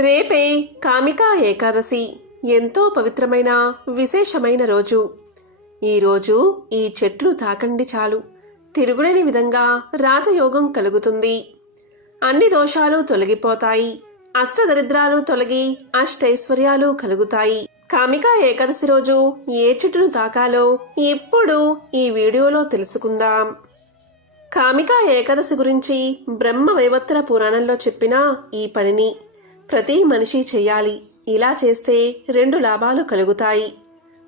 రేపే కామికా ఏకాదశి. ఎంతో పవిత్రమైన విశేషమైన రోజు. ఈరోజు ఈ చెట్లు తాకండి చాలు. తిరుగులేని విధంగా రాజయోగం కలుగుతుంది. అన్ని దోషాలు తొలగిపోతాయి. అష్టదరిద్రాలు తొలగి అష్టైశ్వర్యాలు కలుగుతాయి. కామికా ఏకాదశి రోజు ఏ చెట్టును తాకాలో ఇప్పుడు ఈ వీడియోలో తెలుసుకుందాం. కామికా ఏకాదశి గురించి బ్రహ్మ వైవత్ర పురాణంలో చెప్పిన ఈ పనిని ప్రతి మనిషి చేయాలి. ఇలా చేస్తే రెండు లాభాలు కలుగుతాయి.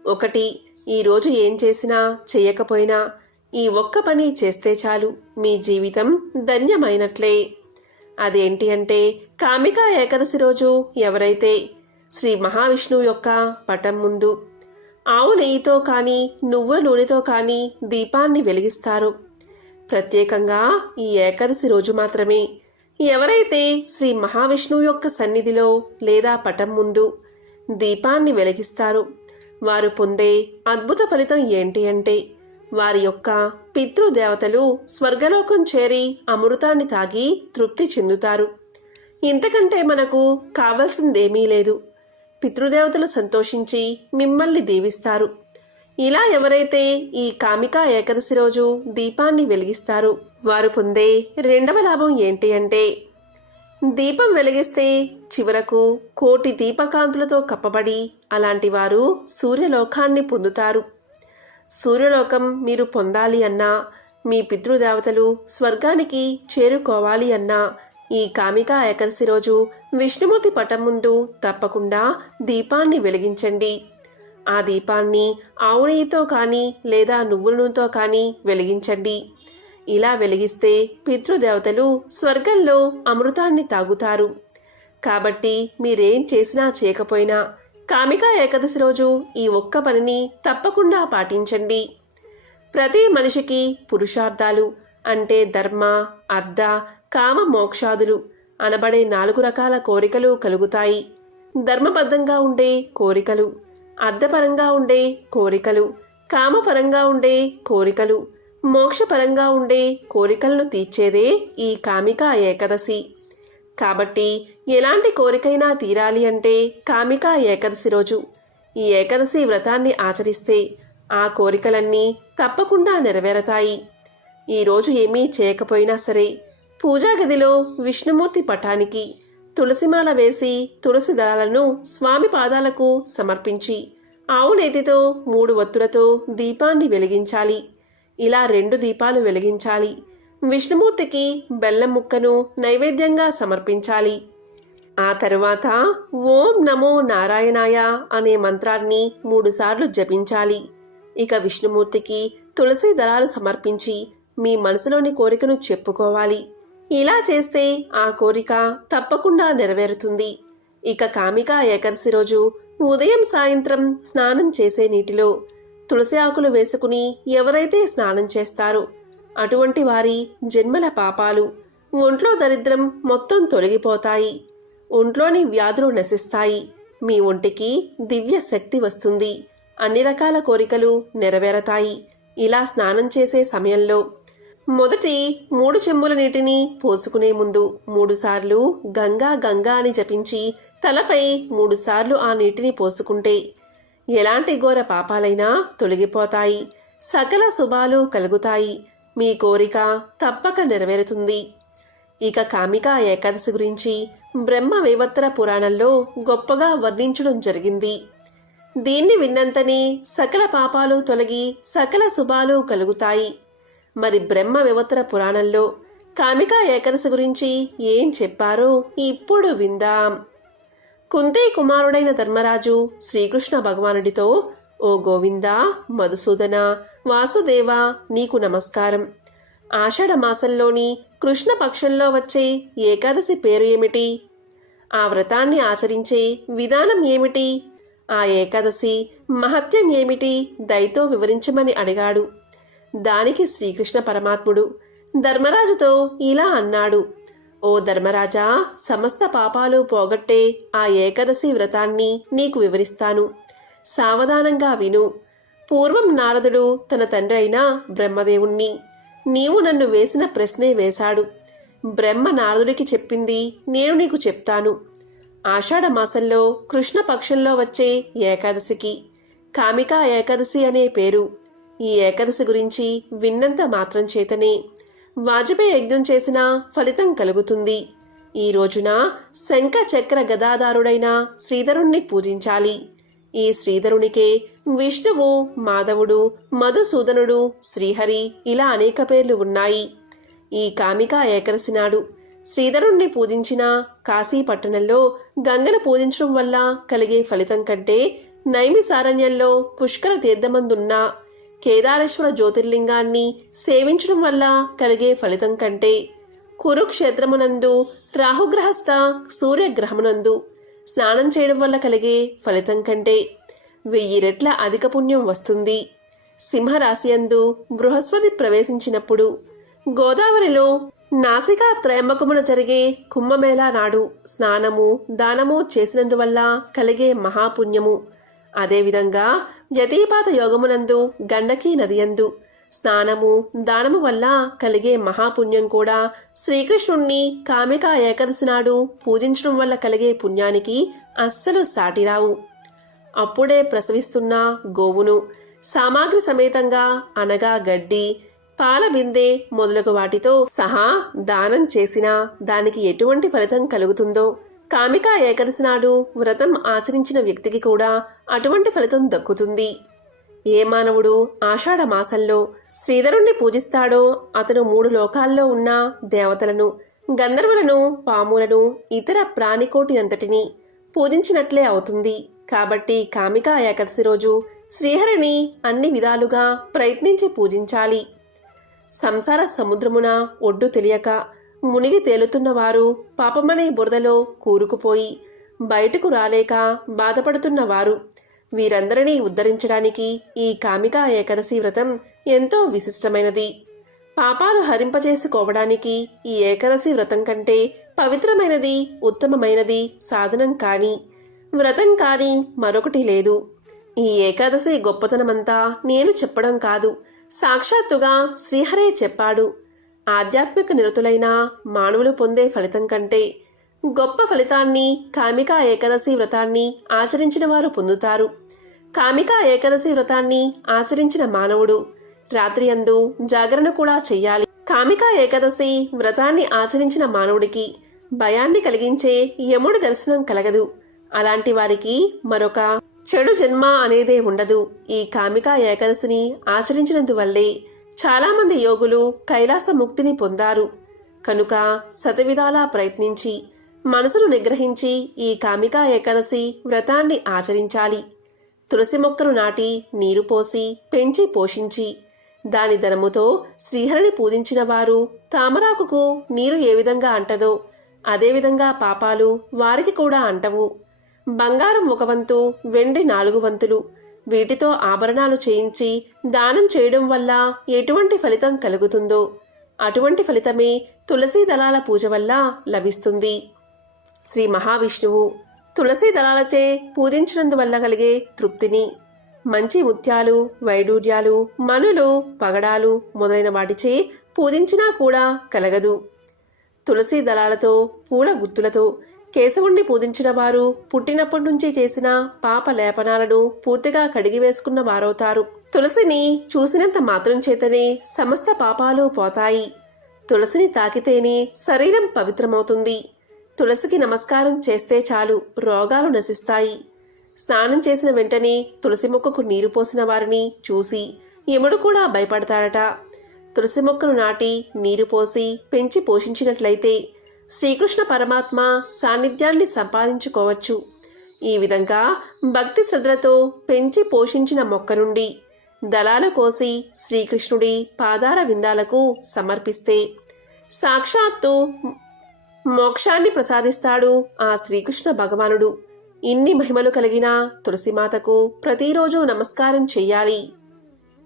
ఒకటి ఈరోజు ఏం చేసినా చేయకపోయినా ఈ ఒక్క పని చేస్తే చాలు. మీ జీవితం ధన్యమైనట్లే. అదేంటి అంటే కామిక ఏకాదశి రోజు ఎవరైతే శ్రీ మహావిష్ణువు యొక్క పటం ముందు ఆవు నెయ్యితో కానీ నువ్వుల నూనెతో కానీ దీపాన్ని వెలిగిస్తారు. ప్రత్యేకంగా ఈ ఏకాదశి రోజు మాత్రమే. ఎవరైతే శ్రీ మహావిష్ణువు యొక్క సన్నిధిలో లేదా పటం ముందు దీపాన్ని వెలిగిస్తారు వారు పొందే అద్భుత ఫలితం ఏంటి అంటే వారి యొక్క పితృదేవతలు స్వర్గలోకం చేరి అమృతాన్ని తాగి తృప్తి చెందుతారు. ఇంతకంటే మనకు కావలసిందేమీ లేదు. పితృదేవతలు సంతోషించి మిమ్మల్ని దీవిస్తారు. ఇలా ఎవరైతే ఈ కామికా ఏకాదశి రోజు దీపాన్ని వెలిగిస్తారు వారు పొందే రెండవ లాభం ఏంటి అంటే దీపం వెలిగిస్తే చివరకు కోటి దీపకాంతులతో కప్పబడి అలాంటి వారు సూర్యలోకాన్ని పొందుతారు. సూర్యలోకం మీరు పొందాలి అన్నా మీ పితృదేవతలు స్వర్గానికి చేరుకోవాలి అన్నా ఈ కామిక ఏకాదశి రోజు విష్ణుమూర్తి పటం ముందు తప్పకుండా దీపాన్ని వెలిగించండి. ఆ దీపాన్ని ఆవు నెయ్యితో కానీ లేదా నువ్వుల నూనెతో కానీ వెలిగించండి. ఇలా వెలిగిస్తే పితృదేవతలు స్వర్గంలో అమృతాన్ని తాగుతారు. కాబట్టి మీరేం చేసినా చేయకపోయినా కామికా ఏకాదశి రోజు ఈ ఒక్క పనిని తప్పకుండా పాటించండి. ప్రతి మనిషికి పురుషార్థాలు అంటే ధర్మ అర్థ కామ మోక్షాదులు అనబడే నాలుగు రకాల కోరికలు కలుగుతాయి. ధర్మబద్ధంగా ఉండే కోరికలు అర్థపరంగా ఉండే కోరికలు కామపరంగా ఉండే కోరికలు మోక్షపరంగా ఉండే కోరికలను తీర్చేదే ఈ కామిక ఏకాదశి. కాబట్టి ఎలాంటి కోరికైనా తీరాలి అంటే కామికా ఏకాదశి రోజు. ఈ ఏకాదశి వ్రతాన్ని ఆచరిస్తే ఆ కోరికలన్నీ తప్పకుండా నెరవేరతాయి. ఈరోజు ఏమీ చేయకపోయినా సరే పూజా గదిలో విష్ణుమూర్తి పటానికి తులసిమాల వేసి తులసి దళాలను స్వామి పాదాలకు సమర్పించి ఆవు నేతితో మూడు వత్తులతో దీపాన్ని వెలిగించాలి. ఇలా రెండు దీపాలు వెలిగించాలి. విష్ణుమూర్తికి బెల్లం ముక్కను నైవేద్యంగా సమర్పించాలి. ఆ తరువాత ఓం నమో నారాయణాయ అనే మంత్రాన్ని మూడుసార్లు జపించాలి. ఇక విష్ణుమూర్తికి తులసి దళాలు సమర్పించి మీ మనసులోని కోరికను చెప్పుకోవాలి. ఇలా చేస్తే ఆ కోరిక తప్పకుండా నెరవేరుతుంది. ఇక కామిక ఏకాదశి రోజు ఉదయం సాయంత్రం స్నానం చేసే నీటిలో తులసి ఆకులు వేసుకుని ఎవరైతే స్నానం చేస్తారో అటువంటి వారి జన్మల పాపాలు ఒంట్లో దరిద్రం మొత్తం తొలగిపోతాయి. ఒంట్లోని వ్యాధులు నశిస్తాయి. మీ ఒంటికి దివ్య శక్తి వస్తుంది. అన్ని రకాల కోరికలు నెరవేరతాయి. ఇలా స్నానం చేసే సమయంలో మొదటి మూడు చెంబుల నీటిని పోసుకునే ముందు మూడుసార్లు గంగా గంగా అని జపించి తలపై మూడుసార్లు ఆ నీటిని పోసుకుంటే ఎలాంటి ఘోర పాపాలైనా తొలగిపోతాయి. సకల శుభాలు కలుగుతాయి. మీ కోరిక తప్పక నెరవేరుతుంది. ఇక కామికా ఏకాదశి గురించి బ్రహ్మ వివర్తన పురాణంలో గొప్పగా వర్ణించడం జరిగింది. దీన్ని విన్నంతనే సకల పాపాలు తొలగి సకల శుభాలు కలుగుతాయి. మరి బ్రహ్మ వివత్తర పురాణంలో కామికా ఏకాదశి గురించి ఏం చెప్పారో ఇప్పుడు విందాం. కుంతే కుమారుడైన ధర్మరాజు శ్రీకృష్ణ భగవానుడితో ఓ గోవింద మధుసూదన వాసుదేవ నీకు నమస్కారం. ఆషాఢమాసంలోని మాసంలోని కృష్ణ పక్షంలో వచ్చే ఏకాదశి పేరు ఏమిటి? ఆ వ్రతాన్ని ఆచరించే విధానం ఏమిటి? ఆ ఏకాదశి మహత్యం ఏమిటి? దయతో వివరించమని అడిగాడు. దానికి శ్రీకృష్ణ పరమాత్ముడు ధర్మరాజుతో ఇలా అన్నాడు. ఓ ధర్మరాజా సమస్త పాపాలు పోగొట్టే ఆ ఏకాదశి వ్రతాన్ని నీకు వివరిస్తాను. సావధానంగా విను. పూర్వం నారదుడు తన తండ్రి అయిన బ్రహ్మదేవుణ్ణి నీవు నన్ను వేసిన ప్రశ్నే వేశాడు. బ్రహ్మ నారదుడికి చెప్పింది నేను నీకు చెప్తాను. ఆషాఢ మాసంలో కృష్ణ పక్షంలో వచ్చే ఏకాదశికి కామికా ఏకాదశి అనే పేరు. ఈ ఏకాదశి గురించి విన్నంత మాత్రం చేతనే వాజపేయి యజ్ఞం చేసిన ఫలితం కలుగుతుంది. ఈ రోజున శంఖ చక్ర గదాదారుడైన శ్రీధరుణ్ణి పూజించాలి. ఈ శ్రీధరునికే విష్ణువు మాధవుడు మధుసూదనుడు శ్రీహరి ఇలా అనేక పేర్లు ఉన్నాయి. ఈ కామిక ఏకరసి నాడు శ్రీధరుణ్ణి పూజించిన కాశీ పట్టణంలో గంగను పూజించడం వల్ల కలిగే ఫలితం కంటే నైమిసారణ్యంలో పుష్కర తీర్థమందున్న కేదారేశ్వర జ్యోతిర్లింగాన్ని సేవించడం వల్ల కలిగే ఫలితం కంటే కురుక్షేత్రమునందు రాహుగ్రహస్థ సూర్యగ్రహమునందు స్నానం చేయడం వల్ల కలిగే ఫలితం కంటే వెయ్యి రెట్ల అధిక పుణ్యం వస్తుంది. సింహరాశియందు బృహస్పతి ప్రవేశించినప్పుడు గోదావరిలో నాసికా త్రయంబకమున జరిగే కుంభమేళా నాడు స్నానము దానము చేసినందువల్ల కలిగే మహాపుణ్యము. అదేవిధంగా వ్యతిపాత యోగమునందు గండకీ నదియందు స్నానము దానము వల్ల కలిగే మహాపుణ్యం కూడా శ్రీకృష్ణుణ్ణి కామిక ఏకాదశి నాడు పూజించడం వల్ల కలిగే పుణ్యానికి అస్సలు సాటిరావు. అప్పుడే ప్రసవిస్తున్న గోవును సామాగ్రి సమేతంగా అనగా గడ్డి పాల బిందె మొదలగు వాటితో సహా దానం చేసినా దానికి ఎటువంటి ఫలితం కలుగుతుందో కామిక ఏకాదశి నాడు వ్రతం ఆచరించిన వ్యక్తికి కూడా అటువంటి ఫలితం దక్కుతుంది. ఏ మానవుడు ఆషాఢ మాసంలో శ్రీధరుణ్ణి పూజిస్తాడో అతను మూడు లోకాల్లో ఉన్న దేవతలను గంధర్వులను పాములను ఇతర ప్రాణికోటినంతటిని పూజించినట్లే అవుతుంది. కాబట్టి కామికా ఏకాదశి రోజు శ్రీహరిని అన్ని విధాలుగా ప్రయత్నించి పూజించాలి. సంసార సముద్రమున ఒడ్డు తెలియక మునిగి తేలుతున్న వారు పాపమనే బురదలో కూరుకుపోయి బయటకు రాలేక బాధపడుతున్నవారు. వీరందరినీ ఉద్ధరించడానికి ఈ కామిక ఏకాదశి వ్రతం ఎంతో విశిష్టమైనది. పాపాలు హరింపజేసుకోవడానికి ఈ ఏకాదశి వ్రతం కంటే పవిత్రమైనది ఉత్తమమైనది సాధనం కాని వ్రతం కాని మరొకటి లేదు. ఈ ఏకాదశి గొప్పతనమంతా నేను చెప్పడం కాదు సాక్షాత్తుగా శ్రీహరే చెప్పాడు. ఆధ్యాత్మిక నిరతులైన మానవులు పొందే ఫలితం కంటే గొప్ప ఫలితాన్ని కామికా ఏకాదశి వ్రతాన్ని ఆచరించిన వారు పొందుతారు. కామికా ఏకాదశి వ్రతాన్ని ఆచరించిన మానవుడు రాత్రి అందు జాగరణ కూడా చెయ్యాలి. కామికా ఏకాదశి వ్రతాన్ని ఆచరించిన మానవుడికి భయాన్ని కలిగించే యముడి దర్శనం కలగదు. అలాంటి వారికి మరొక చెడు జన్మ అనేదే ఉండదు. ఈ కామికా ఏకాదశిని ఆచరించినందువల్లే చాలామంది యోగులు కైలాస ముక్తిని పొందారు. కనుక శతవిధాలా ప్రయత్నించి మనసును నిగ్రహించి ఈ కామికా ఏకాదశి వ్రతాన్ని ఆచరించాలి. తులసి మొక్కను నాటి నీరు పోసి పెంచి పోషించి దాని ధనముతో శ్రీహరిని పూజించిన వారు తామరాకుకు నీరు ఏ విధంగా అంటదో అదేవిధంగా పాపాలు వారికి కూడా అంటవు. బంగారం ఒక వంతు వెండి నాలుగు వంతులు వీటితో ఆభరణాలు చేయించి దానం చేయడం వల్ల ఎటువంటి ఫలితం కలుగుతుందో అటువంటి ఫలితమే తులసీ దళాల పూజ వల్ల లభిస్తుంది. శ్రీ మహావిష్ణువు తులసీ దళాలచే పూజించినందువల్ల కలిగే తృప్తిని మంచి ముత్యాలు వైడూర్యాలు మనులు పగడాలు మొదలైన వాటిచే పూజించినా కూడా కలగదు. తులసీ దళాలతో పూల గుత్తులతో కేశవుణ్ణి పూజించిన వారు పుట్టినప్పటి నుంచి చేసిన పాప లేపనాలను పూర్తిగా కడిగి వేసుకున్న వారవుతారు. తులసిని చూసినంత మాత్రం చేతనే సమస్త పాపాలు పోతాయి. తులసిని తాకితేనే శరీరం పవిత్రమవుతుంది. తులసికి నమస్కారం చేస్తే చాలు రోగాలు నశిస్తాయి. స్నానం చేసిన వెంటనే తులసి మొక్కకు నీరు పోసిన వారిని చూసి యముడు కూడా భయపడతాడట. తులసి మొక్కను నాటి నీరు పోసి పెంచి పోషించినట్లయితే శ్రీకృష్ణ పరమాత్మ సాన్నిధ్యాన్ని సంపాదించుకోవచ్చు. ఈ విధంగా భక్తి శ్రద్ధలతో పెంచి పోషించిన మొక్క నుండి దళాలు కోసి శ్రీకృష్ణుడి పాదార విందాలకు సమర్పిస్తే సాక్షాత్తు మోక్షాన్ని ప్రసాదిస్తాడు ఆ శ్రీకృష్ణ భగవానుడు. ఇన్ని మహిమలు కలిగిన తులసిమాతకు ప్రతిరోజు నమస్కారం చెయ్యాలి.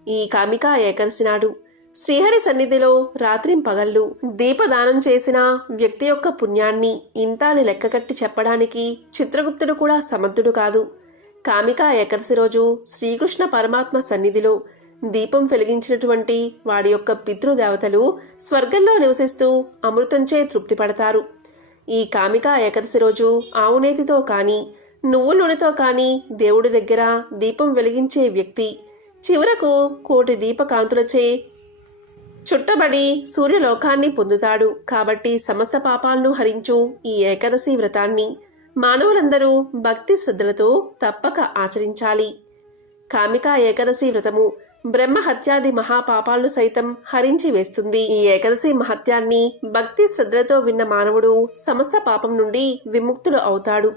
ఈ కామికా ఏకదశి నాడు శ్రీహరి సన్నిధిలో రాత్రింపగళ్ళు దీపదానం చేసిన వ్యక్తి యొక్క పుణ్యాన్ని ఇంతాని లెక్కకట్టి చెప్పడానికి చిత్రగుప్తుడు కూడా సమర్థుడు కాదు. కామికా ఏకాదశి రోజు శ్రీకృష్ణ పరమాత్మ సన్నిధిలో దీపం వెలిగించినటువంటి వాడి యొక్క పితృదేవతలు స్వర్గంలో నివసిస్తూ అమృతంచే తృప్తి పడతారు ఈ కామికా ఏకాదశి రోజు ఆవునేతితో కానీ నువ్వుల నూనెతో కానీ దేవుడి దగ్గర దీపం వెలిగించే వ్యక్తి చివరకు కోటి దీపకాంతులచే చుట్టబడి సూర్యలోకాన్ని పొందుతాడు. కాబట్టి సమస్త పాపాలను హరించు ఈ ఏకాదశి వ్రతాన్ని. మానవులందరూ భక్తి శ్రద్ధలతో తప్పక ఆచరించాలి. కామికా ఏకాదశి వ్రతము బ్రహ్మ హత్యాది మహాపాపాలను సైతం హరించి వేస్తుంది. ఈ ఏకాదశి మహత్యాన్ని భక్తి శ్రద్ధలతో విన్న మానవుడు సమస్త పాపం నుండి విముక్తుడు అవుతాడు.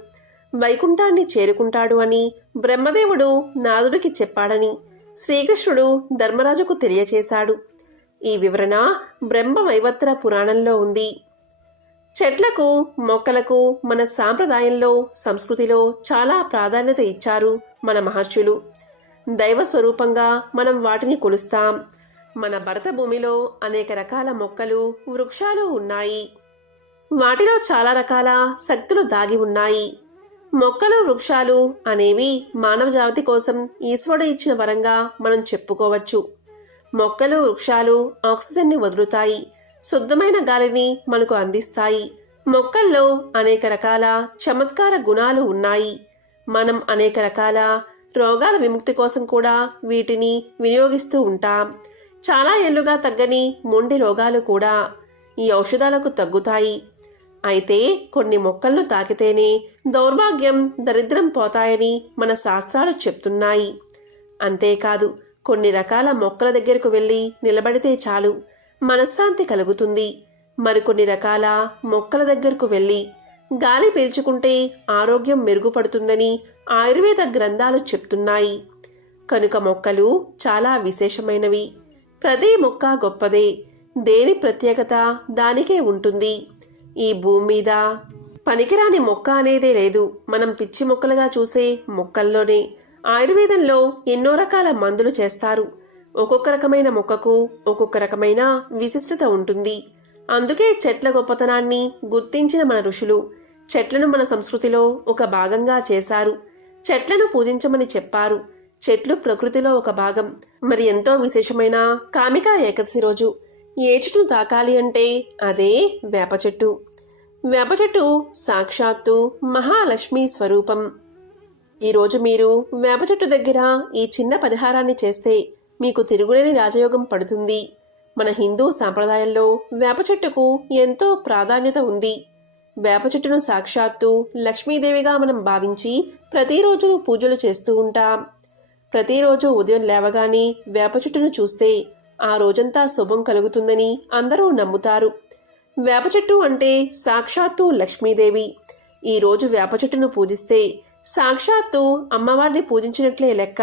వైకుంఠాన్ని చేరుకుంటాడు అని బ్రహ్మదేవుడు నాదుడికి చెప్పాడని శ్రీకృష్ణుడు ధర్మరాజుకు తెలియచేశాడు. ఈ వివరణ బ్రహ్మవైవత్ర పురాణంలో ఉంది. చెట్లకు మొక్కలకు మన సాంప్రదాయంలో సంస్కృతిలో చాలా ప్రాధాన్యత ఇచ్చారు మన మహర్షులు. దైవ స్వరూపంగా మనం వాటిని కొలుస్తాం. మన భరత భూమిలో అనేక రకాల మొక్కలు వృక్షాలు ఉన్నాయి. వాటిలో చాలా రకాల శక్తులు దాగి ఉన్నాయి. మొక్కలు వృక్షాలు అనేవి మానవ జాతి కోసం ఈశ్వరుడు ఇచ్చిన వరంగా మనం చెప్పుకోవచ్చు. మొక్కలు వృక్షాలు ఆక్సిజన్ని వదులుతాయి. శుద్ధమైన గాలిని మనకు అందిస్తాయి. మొక్కల్లో అనేక రకాల చమత్కార గుణాలు ఉన్నాయి. మనం అనేక రకాల రోగాల విముక్తి కోసం కూడా వీటిని వినియోగిస్తూ ఉంటాం. చాలా ఏళ్ళుగా తగ్గని మొండి రోగాలు కూడా ఈ ఔషధాలకు తగ్గుతాయి. అయితే కొన్ని మొక్కలను తాకితేనే దౌర్భాగ్యం దరిద్రం పోతాయని మన శాస్త్రాలు చెప్తున్నాయి. అంతేకాదు కొన్ని రకాల మొక్కల దగ్గరకు వెళ్ళి నిలబడితే చాలు. మనశ్శాంతి కలుగుతుంది. మరికొన్ని రకాల మొక్కల దగ్గరకు వెళ్ళి గాలి పీల్చుకుంటే ఆరోగ్యం మెరుగుపడుతుందని ఆయుర్వేద గ్రంథాలు చెప్తున్నాయి. కనుక మొక్కలు చాలా విశేషమైనవి. ప్రతి మొక్క గొప్పదే. దేని ప్రత్యేకత దానికే ఉంటుంది. ఈ భూమి మీద పనికిరాని మొక్క అనేదే లేదు. మనం పిచ్చి మొక్కలుగా చూసే మొక్కల్లోనే. ఆయుర్వేదంలో ఎన్నో రకాల మందులు చేస్తారు. ఒక్కొక్క రకమైన మొక్కకు ఒక్కొక్క రకమైన విశిష్టత ఉంటుంది. అందుకే చెట్ల గొప్పతనాన్ని గుర్తించిన మన ఋషులు చెట్లను మన సంస్కృతిలో ఒక భాగంగా చేశారు. చెట్లను పూజించమని చెప్పారు. చెట్లు ప్రకృతిలో ఒక భాగం. మరి ఎంతో విశేషమైన కామికా ఏకాదశి రోజు ఏ చెట్టును తాకాలి అంటే అదే వేప చెట్టు. వేప చెట్టు సాక్షాత్తు మహాలక్ష్మి స్వరూపం. ఈరోజు మీరు వేప చెట్టు దగ్గర ఈ చిన్న పరిహారాన్ని చేస్తే మీకు తిరుగులేని రాజయోగం పడుతుంది. మన హిందూ సాంప్రదాయంలో వేప చెట్టుకు ఎంతో ప్రాధాన్యత ఉంది. వేప చెట్టును సాక్షాత్తు లక్ష్మీదేవిగా మనం భావించి ప్రతిరోజు పూజలు చేస్తూ ఉంటాం. ప్రతిరోజు ఉదయం లేవగానే వేప చెట్టును చూస్తే ఆ రోజంతా శుభం కలుగుతుందని అందరూ నమ్ముతారు. వేప చెట్టు అంటే సాక్షాత్తు లక్ష్మీదేవి. ఈరోజు వేప చెట్టును పూజిస్తే సాక్షాత్తు అమ్మవారిని పూజించినట్లే లెక్క.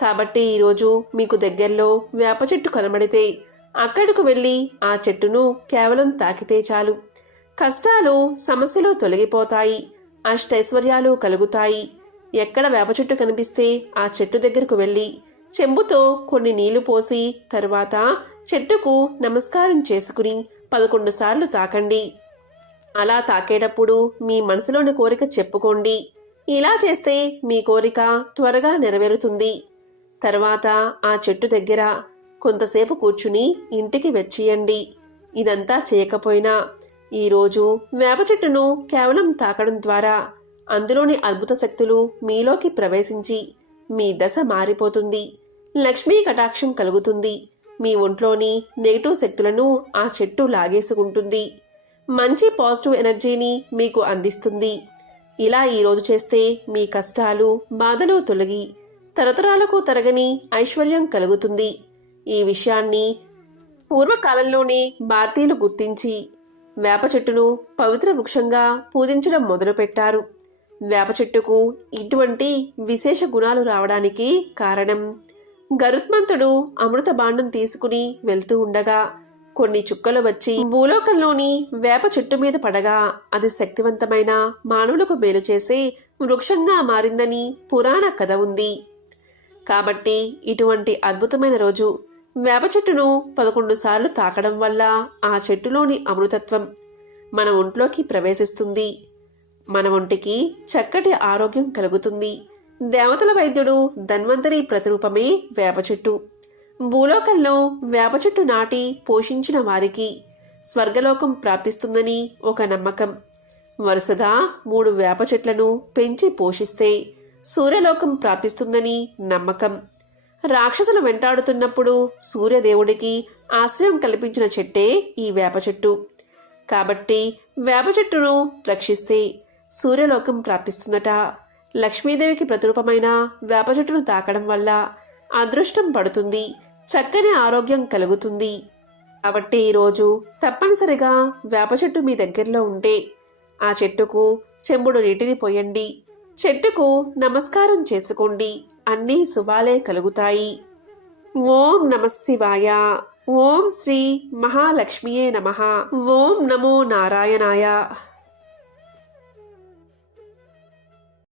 కాబట్టి ఈరోజు మీకు దగ్గరలో వేప చెట్టు కనబడితే అక్కడకు వెళ్ళి ఆ చెట్టును కేవలం తాకితే చాలు. కష్టాలు సమస్యలు తొలగిపోతాయి అష్టైశ్వర్యాలు కలుగుతాయి. ఎక్కడ వేప చెట్టు కనిపిస్తే ఆ చెట్టు దగ్గరకు వెళ్ళి చెంబుతో కొన్ని నీళ్ళు పోసి తరువాత చెట్టుకు నమస్కారం చేసుకుని పదకొండు సార్లు తాకండి. అలా తాకేటప్పుడు మీ మనసులోని కోరిక చెప్పుకోండి. ఇలా చేస్తే మీ కోరిక త్వరగా నెరవేరుతుంది. తర్వాత ఆ చెట్టు దగ్గర కొంతసేపు కూర్చుని ఇంటికి వెచ్చియండి. ఇదంతా చేయకపోయినా ఈరోజు వేప చెట్టును కేవలం తాకడం ద్వారా అందులోని అద్భుత శక్తులు మీలోకి ప్రవేశించి మీ దశ మారిపోతుంది. లక్ష్మీ కటాక్షం కలుగుతుంది. మీ ఒంట్లోని నెగిటివ్ శక్తులను ఆ చెట్టు లాగేసుకుంటుంది. మంచి పాజిటివ్ ఎనర్జీని మీకు అందిస్తుంది. ఇలా ఈరోజు చేస్తే మీ కష్టాలు బాధలు తొలగి తరతరాలకు తరగని ఐశ్వర్యం కలుగుతుంది. ఈ విషయాన్ని పూర్వకాలంలోనే భారతీయులు గుర్తించి వేప చెట్టును పవిత్ర వృక్షంగా పూజించడం మొదలుపెట్టారు. వేప చెట్టుకు ఇటువంటి విశేష గుణాలు రావడానికి కారణం గరుత్మంతుడు అమృత బాండం తీసుకుని వెళ్తూ ఉండగా కొన్ని చుక్కలు వచ్చి భూలోకంలోని వేప చెట్టు మీద పడగా అది శక్తివంతమైన మానవులకు మేలు చేసే వృక్షంగా మారిందని పురాణ కథ ఉంది. కాబట్టి ఇటువంటి అద్భుతమైన రోజు వేప చెట్టును పదకొండు సార్లు తాకడం వల్ల ఆ చెట్టులోని అమృతత్వం మన ఒంట్లోకి ప్రవేశిస్తుంది. మన ఒంటికి చక్కటి ఆరోగ్యం కలుగుతుంది. దేవతల వైద్యుడు ధన్వంతరి ప్రతిరూపమే వేప చెట్టు. భూలోకంలో వేప చెట్టు నాటి పోషించిన వారికి స్వర్గలోకం ప్రాప్తిస్తుందని ఒక నమ్మకం. వరుసగా మూడు వేప చెట్లను పెంచి పోషిస్తే సూర్యలోకం ప్రాప్తిస్తుందని నమ్మకం. రాక్షసులు వెంటాడుతున్నప్పుడు సూర్యదేవుడికి ఆశ్రయం కల్పించిన చెట్టే ఈ వేప చెట్టు. కాబట్టి వేప చెట్టును రక్షిస్తే సూర్యలోకం ప్రాప్తిస్తుందట లక్ష్మీదేవికి ప్రతిరూపమైన వేప చెట్టును తాకడం వల్ల అదృష్టం పడుతుంది. చక్కని ఆరోగ్యం కలుగుతుంది. కాబట్టి ఈరోజు తప్పనిసరిగా వేప చెట్టు మీ దగ్గరలో ఉంటే ఆ చెట్టుకు చెంబుడు నీటిని పోయండి. చెట్టుకు నమస్కారం చేసుకోండి. అన్నీ శుభాలే కలుగుతాయి. ఓం నమశివాయ ఓం శ్రీ మహాలక్ష్మియే నమ. ఓం నమో నారాయణాయ.